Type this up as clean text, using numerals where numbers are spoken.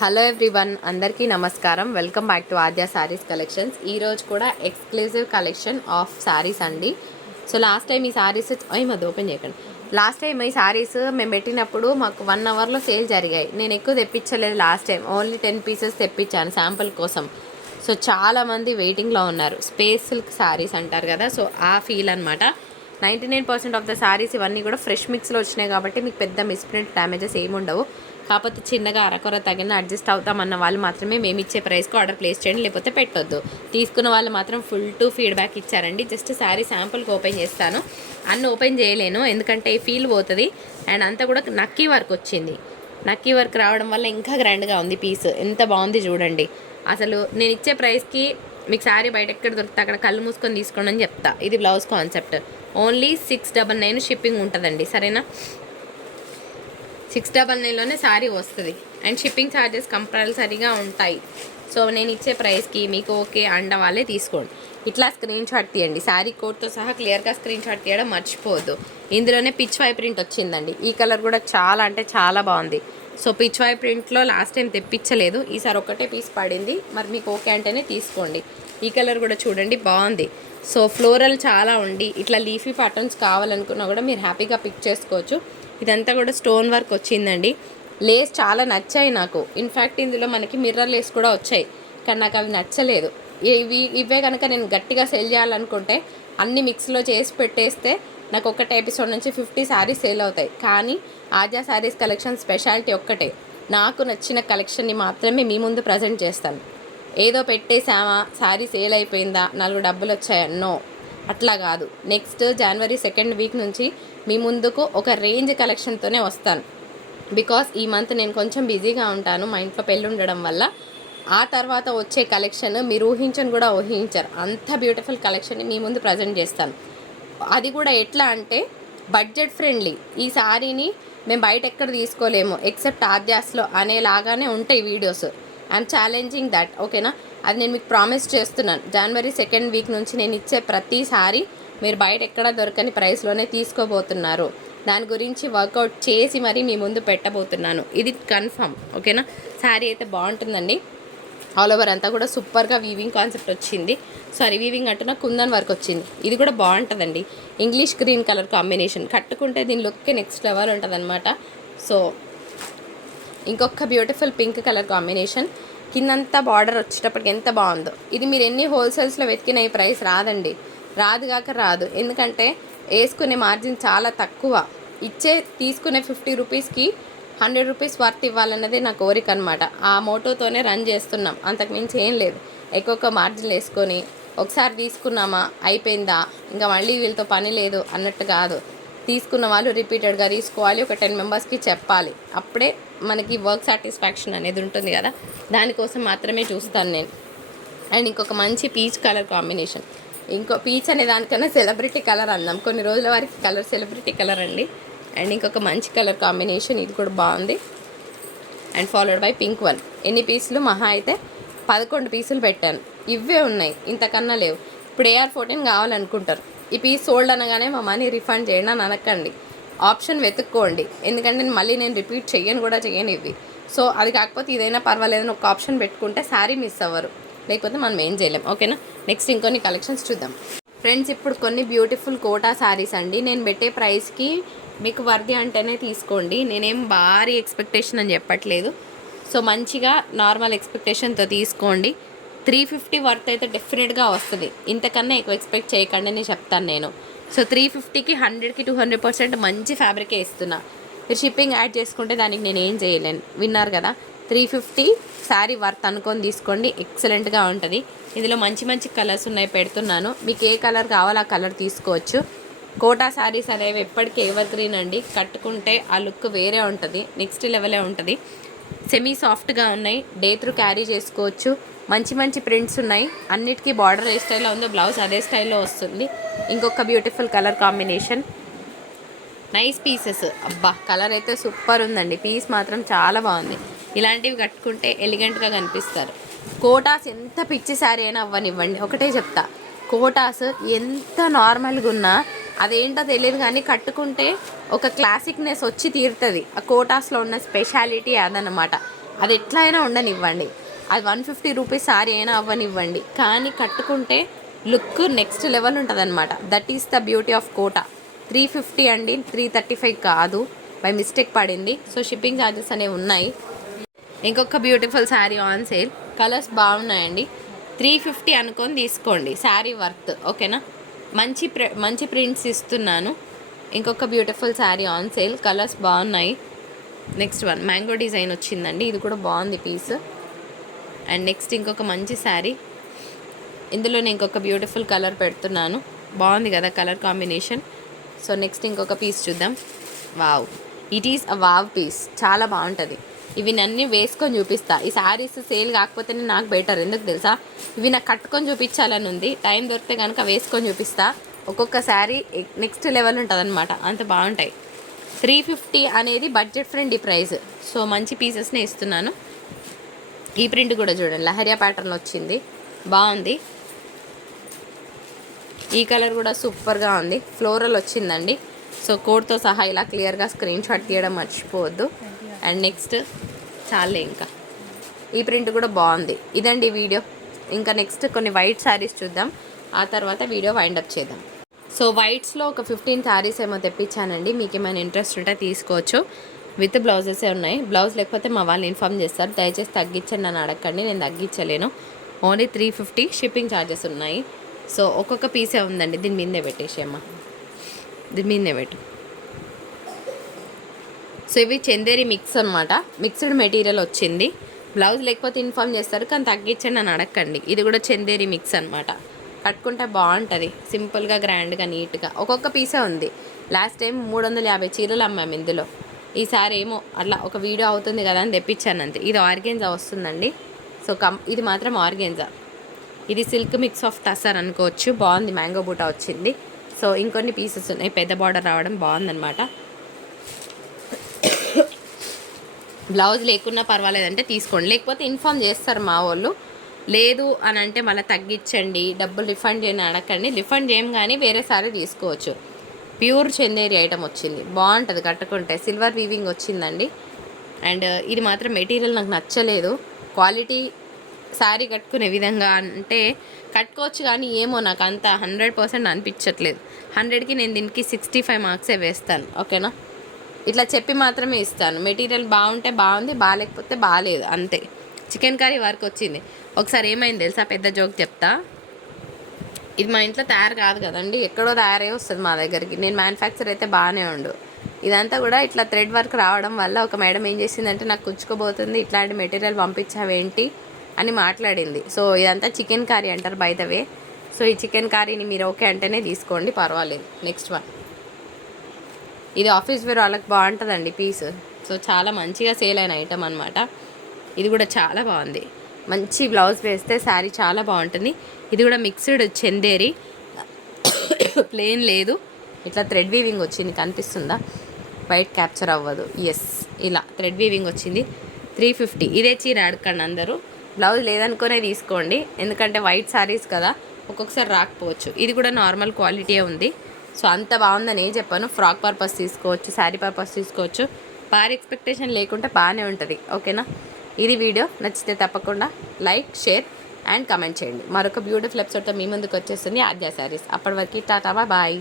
Hello everyone, అందరికీ నమస్కారం. Welcome back to Aadya saris collections. ఈరోజు కూడా ఎక్స్క్లూజివ్ కలెక్షన్ ఆఫ్ శారీస్ అండి. సో లాస్ట్ టైం ఈ శారీస్ మధ్య ఓపెన్ చేయకండి. లాస్ట్ టైం ఈ శారీస్ మేము పెట్టినప్పుడు మాకు 1 అవర్లో సేల్ జరిగాయి. నేను ఎక్కువ తెప్పించలేదు లాస్ట్ టైం, ఓన్లీ 10 పీసెస్ తెప్పించాను శాంపుల్ కోసం. సో చాలామంది వెయిటింగ్లో ఉన్నారు. స్పేస్ సిల్క్ శారీస్ అంటారు కదా, సో ఆ ఫీల్ అనమాట. 99% ఆఫ్ ద శారీస్ ఇవన్నీ కూడా ఫ్రెష్ మిక్స్లో వచ్చినాయి కాబట్టి మీకు పెద్ద మిస్ప్రింట్ డ్యామేజెస్ ఏమి ఉండవు. కాకపోతే చిన్నగా అరకొర తగిన అడ్జస్ట్ అవుతామన్న వాళ్ళు మాత్రమే మేము ఇచ్చే ప్రైస్కి ఆర్డర్ ప్లేస్ చేయండి, లేకపోతే పెట్టొద్దు. తీసుకున్న వాళ్ళు మాత్రం ఫుల్ టు ఫీడ్బ్యాక్ ఇచ్చారండి. జస్ట్ శారీ శాంపుల్కి ఓపెన్ చేస్తాను, అన్నీ ఓపెన్ చేయలేను ఎందుకంటే ఫీల్ పోతుంది. అండ్ అంతా కూడా నక్కీ వర్క్ వచ్చింది. నక్కీ వర్క్ రావడం వల్ల ఇంకా గ్రాండ్గా ఉంది పీస్. ఎంత బాగుంది చూడండి. అసలు నేను ఇచ్చే ప్రైస్కి మీకు శారీ బయట ఎక్కడ దొరికితే అక్కడ కళ్ళు మూసుకొని తీసుకోండి అని చెప్తా. ఇది బ్లౌజ్ కాన్సెప్ట్. ఓన్లీ 699 షిప్పింగ్ ఉంటుందండి, సరేనా? 699లోనే శారీ వస్తుంది. అండ్ షిప్పింగ్ ఛార్జెస్ కంపల్సరీగా ఉంటాయి. సో నేను ఇచ్చే ప్రైస్కి మీకు ఓకే అండ వాళ్ళే తీసుకోండి. ఇట్లా స్క్రీన్ షాట్ తీయండి, శారీ కోడ్తో సహా క్లియర్గా స్క్రీన్ షాట్ తీయడం మర్చిపోవద్దు. ఇందులోనే పిచ్ వై ప్రింట్ వచ్చిందండి. ఈ కలర్ కూడా చాలా అంటే చాలా బాగుంది. సో పిచ్ వై ప్రింట్లో లాస్ట్ టైం తెప్పించలేదు, ఈసారి ఒక్కటే పీస్ పడింది. మరి మీకు ఓకే అంటేనే తీసుకోండి. ఈ కలర్ కూడా చూడండి, బాగుంది. సో ఫ్లోరల్ చాలా ఉండి ఇట్లా లీఫీ ప్యాటర్న్స్ కావాలనుకున్నా కూడా మీరు హ్యాపీగా పిక్ చేసుకోవచ్చు. ఇదంతా కూడా స్టోన్ వర్క్ వచ్చిందండి. లేస్ చాలా నచ్చాయి నాకు. ఇన్ఫ్యాక్ట్ ఇందులో మనకి మిర్రర్ లేస్ కూడా వచ్చాయి, కానీ నాకు అవి నచ్చలేదు. ఇవే కనుక నేను గట్టిగా సెల్ చేయాలనుకుంటే అన్ని మిక్స్లో చేసి పెట్టేస్తే నాకు ఒక్కటే ఎపిసోడ్ నుంచి 50 శారీస్ సేల్ అవుతాయి. కానీ ఆద్య శారీస్ కలెక్షన్ స్పెషాలిటీ ఒక్కటే, నాకు నచ్చిన కలెక్షన్ని మాత్రమే మీ ముందు ప్రజెంట్ చేస్తాను. ఏదో పెట్టేసామా శారీ సేల్ అయిపోయిందా 4 డబ్బులు వచ్చాయా, నో, అట్లా కాదు. నెక్స్ట్ జనవరి 2nd వీక్ నుంచి మీ ముందుకు ఒక రేంజ్ కలెక్షన్తోనే వస్తాను. బికాస్ ఈ మంత్ నేను కొంచెం బిజీగా ఉంటాను, మా ఇంట్లో పెళ్ళి ఉండడం వల్ల. ఆ తర్వాత వచ్చే కలెక్షన్ మీరు ఊహించని కూడా ఊహించరు, అంత బ్యూటిఫుల్ కలెక్షన్ని మీ ముందు ప్రజెంట్ చేస్తాను. అది కూడా ఎట్లా అంటే బడ్జెట్ ఫ్రెండ్లీ. ఈ శారీని మేము బయట ఎక్కడ తీసుకోలేము ఎక్సెప్ట్ ఆద్యాస్లో అనేలాగానే ఉంటాయి వీడియోస్. ఐఎమ్ ఛాలెంజింగ్ దట్, ఓకేనా? అది నేను మీకు ప్రామిస్ చేస్తున్నాను. జనవరి 2nd వీక్ నుంచి నేను ఇచ్చే ప్రతిసారి మీరు బయట ఎక్కడ దొరకని ప్రైస్లోనే తీసుకోబోతున్నారు. దాని గురించి వర్కౌట్ చేసి మరీ మీ ముందు పెట్టబోతున్నాను, ఇది కన్ఫర్మ్, ఓకేనా? శారీ అయితే బాగుంటుందండి. ఆల్ ఓవర్ అంతా కూడా సూపర్గా వీవింగ్ కాన్సెప్ట్ వచ్చింది. సారీ, వీవింగ్ అంటున్నా కుందన్ వర్క్ వచ్చింది. ఇది కూడా బాగుంటుందండి. ఇంగ్లీష్ గ్రీన్ కలర్ కాంబినేషన్ కట్టుకుంటే దీని లుక్ నెక్స్ట్ లెవెల్ ఉంటుంది అనమాట. సో ఇంకొక బ్యూటిఫుల్ పింక్ కలర్ కాంబినేషన్, కిందంతా బార్డర్ వచ్చేటప్పటికి ఎంత బాగుందో. ఇది మీరు ఎన్ని హోల్సేల్స్లో వెతికిన ఈ ప్రైస్ రాదండి, రాదుగాక రాదు. ఎందుకంటే వేసుకునే మార్జిన్ చాలా తక్కువ. తీసుకునే 50 రూపీస్కి 100 రూపీస్ వర్త్ ఇవ్వాలన్నదే నా కోరిక అనమాట. ఆ మోటోతోనే రన్ చేస్తున్నాం, అంతకుమించి ఏం లేదు. ఎక్కువ మార్జిన్లు వేసుకొని ఒకసారి తీసుకున్నామా అయిపోయిందా, ఇంకా మళ్ళీ వీళ్ళతో పని లేదు అన్నట్టు కాదు. తీసుకున్న వాళ్ళు రిపీటెడ్గా తీసుకోవాలి, ఒక 10 మెంబర్స్కి చెప్పాలి. అప్పుడే మనకి వర్క్ సాటిస్ఫాక్షన్ అనేది ఉంటుంది కదా, దానికోసం మాత్రమే చూస్తాను నేను. అండ్ ఇంకొక మంచి పీచ్ కలర్ కాంబినేషన్, ఇంకో పీచ్ అనే దానికన్నా సెలబ్రిటీ కలర్ అందాం, కొన్ని రోజుల వరకు కలర్ సెలబ్రిటీ కలర్ అండి. అండ్ ఇంకొక మంచి కలర్ కాంబినేషన్, ఇది కూడా బాగుంది. And followed by pink one. ఎన్ని పీసులు? మహా అయితే 11 పీసులు పెట్టాను, ఇవే ఉన్నాయి, ఇంతకన్నా లేవు. ఇప్పుడు AR14 కావాలనుకుంటారు, ఈ పీస్ సోల్డ్ అనగానే మా మనీ రిఫండ్ చేయండి అని అనకండి, ఆప్షన్ వెతుక్కోండి. ఎందుకంటే మళ్ళీ నేను రిపీట్ చేయను ఇవి. సో అది కాకపోతే ఇదైనా పర్వాలేదని ఒక ఆప్షన్ పెట్టుకుంటే శారీ మిస్ అవ్వరు, లేకపోతే మనం ఏం చేయలేం, ఓకేనా? నెక్స్ట్ ఇంకొన్ని కలెక్షన్స్ చూద్దాం ఫ్రెండ్స్. ఇప్పుడు కొన్ని బ్యూటిఫుల్ కోటా శారీస్ అండి. నేను పెట్టే ప్రైస్కి మీకు వర్ది అంటేనే తీసుకోండి, నేనేం భారీ ఎక్స్పెక్టేషన్ అని చెప్పట్లేదు. సో మంచిగా నార్మల్ ఎక్స్పెక్టేషన్తో తీసుకోండి. 350 వర్త్ అయితే డెఫినెట్గా వస్తుంది, ఇంతకన్నా ఎక్కువ ఎక్స్పెక్ట్ చేయకండి అని చెప్తాను నేను. సో 350కి 100కి 200% మంచి ఫ్యాబ్రికే ఇస్తున్నా. మీరు షిప్పింగ్ యాడ్ చేసుకుంటే దానికి నేను ఏం చేయలేను, విన్నారు కదా. 350 శారీ వర్త్ అనుకొని తీసుకోండి, ఎక్సలెంట్గా ఉంటుంది. ఇందులో మంచి మంచి కలర్స్ ఉన్నాయి, పెడుతున్నాను. మీకు ఏ కలర్ కావాలో ఆ కలర్ తీసుకోవచ్చు. కోటా శారీస్ అనేవి ఎప్పటికీ ఎవర్ గ్రీన్ అండి, కట్టుకుంటే ఆ లుక్ వేరే ఉంటుంది, నెక్స్ట్ లెవెలే ఉంటుంది. సెమీ సాఫ్ట్గా ఉన్నాయి, డే త్రూ క్యారీ చేసుకోవచ్చు. మంచి మంచి ప్రింట్స్ ఉన్నాయి, అన్నిటికీ బార్డర్ ఏ స్టైల్లో ఉందో బ్లౌజ్ అదే స్టైల్లో వస్తుంది. ఇంకొక beautiful colour combination, nice pieces. అబ్బా కలర్ అయితే సూపర్ ఉందండి, పీస్ మాత్రం చాలా బాగుంది. ఇలాంటివి కట్టుకుంటే ఎలిగెంట్గా కనిపిస్తారు. కోటాస్ ఎంత పిచ్చి శారీ అయినా అవ్వనివ్వండి, ఒకటే చెప్తా, కోటాస్ ఎంత నార్మల్గా ఉన్నా అదేంటో తెలియదు కానీ కట్టుకుంటే ఒక క్లాసిక్నెస్ వచ్చి తీరుతుంది. ఆ కోటాస్లో ఉన్న స్పెషాలిటీ అదనమాట. అది ఎట్లా అయినా ఉండనివ్వండి, అది 150 రూపీస్ శారీ అయినా అవ్వనివ్వండి, కానీ కట్టుకుంటే లుక్ నెక్స్ట్ లెవెల్ ఉంటుంది అనమాట. That is the beauty of Kota. 350 అండి, 335 కాదు, బై మిస్టేక్ పడింది. సో షిప్పింగ్ ఛార్జెస్ అనేవి ఉన్నాయి. ఇంకొక beautiful sari on sale, colours బాగున్నాయండి. 350 అనుకొని తీసుకోండి, శారీ వర్త్. ఓకేనా, మంచి ప్రింట్స్ ఇస్తున్నాను. ఇంకొక beautiful sari on sale, colours బాగున్నాయి. నెక్స్ట్ వన్ మ్యాంగో డిజైన్ వచ్చిందండి, ఇది కూడా బాగుంది పీస్. అండ్ నెక్స్ట్ ఇంకొక మంచి శారీ, ఇందులో నేను ఇంకొక బ్యూటిఫుల్ కలర్ పెడుతున్నాను, బాగుంది కదా కలర్ కాంబినేషన్. సో నెక్స్ట్ ఇంకొక పీస్ చూద్దాం. Wow, it is a wow piece, చాలా బాగుంటుంది. ఇవి నన్ను వేసుకొని చూపిస్తా. ఈ శారీస్ సేల్ కాకపోతేనే నాకు బెటర్, ఎందుకు తెలుసా, ఇవి నాకు కట్టుకొని చూపించాలని ఉంది. టైం దొరికితే కనుక వేసుకొని చూపిస్తా. ఒక్కొక్క శారీ నెక్స్ట్ లెవెల్ ఉంటుంది అనమాట, అంత బాగుంటాయి. 350 అనేది బడ్జెట్ ఫ్రెండ్లీ ప్రైస్. సో మంచి పీసెస్నే ఇస్తున్నాను. ఈ ప్రింట్ కూడా చూడండి, లహరియా ప్యాటర్న్ వచ్చింది, బాగుంది. ఈ కలర్ కూడా సూపర్గా ఉంది, ఫ్లోరల్ వచ్చిందండి. సో కోడ్తో సహా ఇలా క్లియర్గా స్క్రీన్ షాట్ తీయడం మర్చిపోవద్దు. అండ్ నెక్స్ట్ చాలే, ఇంకా ఈ ప్రింట్ కూడా బాగుంది. ఇదండి వీడియో. ఇంకా నెక్స్ట్ కొన్ని వైట్ శారీస్ చూద్దాం, ఆ తర్వాత వీడియో వైండప్ చేద్దాం. సో వైట్స్లో ఒక 15 శారీస్ ఏమో తెప్పించానండి. మీకు ఏమైనా ఇంట్రెస్ట్ ఉంటే తీసుకోవచ్చు. విత్ బ్లౌజెసే ఉన్నాయి. బ్లౌజ్ లేకపోతే మా వాళ్ళు ఇన్ఫామ్ చేస్తారు. దయచేసి తగ్గించండి నన్ను అడగండి, నేను తగ్గించలేను. ఓన్లీ 350 షిప్పింగ్ ఛార్జెస్ ఉన్నాయి. సో ఒక్కొక్క పీసే ఉందండి, దీని మీదే పెట్టేసి అమ్మ, దీని మీదే పెట్టు. సో ఇవి చందేరి మిక్స్ అనమాట, మిక్స్డ్ మెటీరియల్ వచ్చింది. బ్లౌజ్ లేకపోతే ఇన్ఫామ్ చేస్తారు, కానీ తగ్గించండి అని అడగండి. ఇది కూడా చందేరి మిక్స్ అనమాట, కట్టుకుంటే బాగుంటుంది, సింపుల్గా గ్రాండ్గా నీట్గా. ఒక్కొక్క పీసే ఉంది. లాస్ట్ టైం 350 చీరలు అమ్మాము ఇందులో. ఈసారి ఏమో అట్లా ఒక వీడియో అవుతుంది కదా అని తెప్పించాను అంతే. ఇది ఆర్గెన్జా వస్తుందండి. సో ఇది మాత్రం ఆర్గెన్జా, ఇది సిల్క్ మిక్స్ ఆఫ్ టసర్ అనుకోవచ్చు. బాగుంది, మ్యాంగో బూటా వచ్చింది. సో ఇంకొన్ని పీసెస్ ఉన్నాయి, పెద్ద బార్డర్ రావడం బాగుందన్నమాట. బ్లౌజ్ లేకున్నా పర్వాలేదంటే తీసుకోండి, లేకపోతే ఇన్ఫామ్ చేస్తారు మా వాళ్ళు. లేదు అని అంటే మళ్ళీ తగ్గించండి, డబ్బులు రిఫండ్ చేయని అడగండి. రిఫండ్ చేయం కానీ వేరే సారీ తీసుకోవచ్చు. ప్యూర్ చందేరి ఐటమ్ వచ్చింది, బాగుంటుంది కట్టుకుంటే. సిల్వర్ వీవింగ్ వచ్చిందండి. అండ్ ఇది మాత్రం మెటీరియల్ నాకు నచ్చలేదు. క్వాలిటీ శారీ కట్టుకునే విధంగా అంటే కట్టుకోవచ్చు, కానీ ఏమో నాకు అంత 100% అనిపించట్లేదు. 100కి నేను దీనికి 65 మార్క్సే వేస్తాను. ఓకేనా, ఇట్లా చెప్పి మాత్రమే ఇస్తాను. మెటీరియల్ బాగుంటే బాగుంది, బాగాలేకపోతే బాగాలేదు, అంతే. చికెన్ కర్రీ వర్క్ వచ్చింది. ఒకసారి ఏమైంది తెలుసా, పెద్ద జోక్ చెప్తా. ఇది మా ఇంట్లో తయారు కాదు కదండి, ఎక్కడో తయారై వస్తుంది మా దగ్గరికి. నేను మ్యానుఫ్యాక్చర్ అయితే బాగానే ఉండు. ఇదంతా కూడా ఇట్లా థ్రెడ్ వర్క్ రావడం వల్ల ఒక మేడం ఏం చేసిందంటే, నాకు కుచ్చుకోబోతుంది, ఇట్లాంటి మెటీరియల్ పంపించావేంటి అని మాట్లాడింది. సో ఇదంతా చికెన్ కర్రీ అంటారు బై ద వే. సో ఈ చికెన్ కర్రీని మీరు ఓకే అంటేనే తీసుకోండి, పర్వాలేదు. నెక్స్ట్ వన్, ఇది ఆఫీస్ వేర్ వాళ్ళకి బాగుంటుందండి పీస్. సో చాలా మంచిగా సేల్ అయిన ఐటమ్ అనమాట. ఇది కూడా చాలా బాగుంది, మంచి బ్లౌజ్ వేస్తే శారీ చాలా బాగుంటుంది. ఇది కూడా మిక్స్డ్ చందేరి, ప్లెయిన్ లేదు, ఇట్లా థ్రెడ్ వీవింగ్ వచ్చింది, కనిపిస్తుందా, వైట్ క్యాప్చర్ అవ్వదు. ఎస్, ఇలా థ్రెడ్ వీవింగ్ వచ్చింది. 350. ఇదే చీర అడగండి అందరూ, బ్లౌజ్ లేదనుకునే తీసుకోండి, ఎందుకంటే వైట్ శారీస్ కదా, ఒక్కొక్కసారి రాకపోవచ్చు. ఇది కూడా నార్మల్ క్వాలిటీ ఉంది. సో అంత బాగుందని చెప్పాను. ఫ్రాక్ పర్పస్ తీసుకోవచ్చు, శారీ పర్పస్ తీసుకోవచ్చు, భారీ ఎక్స్పెక్టేషన్ లేకుంటే బాగానే ఉంటుంది. ఓకేనా, ఇది వీడియో నచ్చితే తప్పకుండా లైక్, షేర్ అండ్ కమెంట్ చేయండి. మరొక బ్యూటిఫుల్ ఎపిసోడ్తో మీ ముందుకు వచ్చేస్తుంది ఆద్య శారీస్. అప్పటి వరకు టాటా, బాయ్.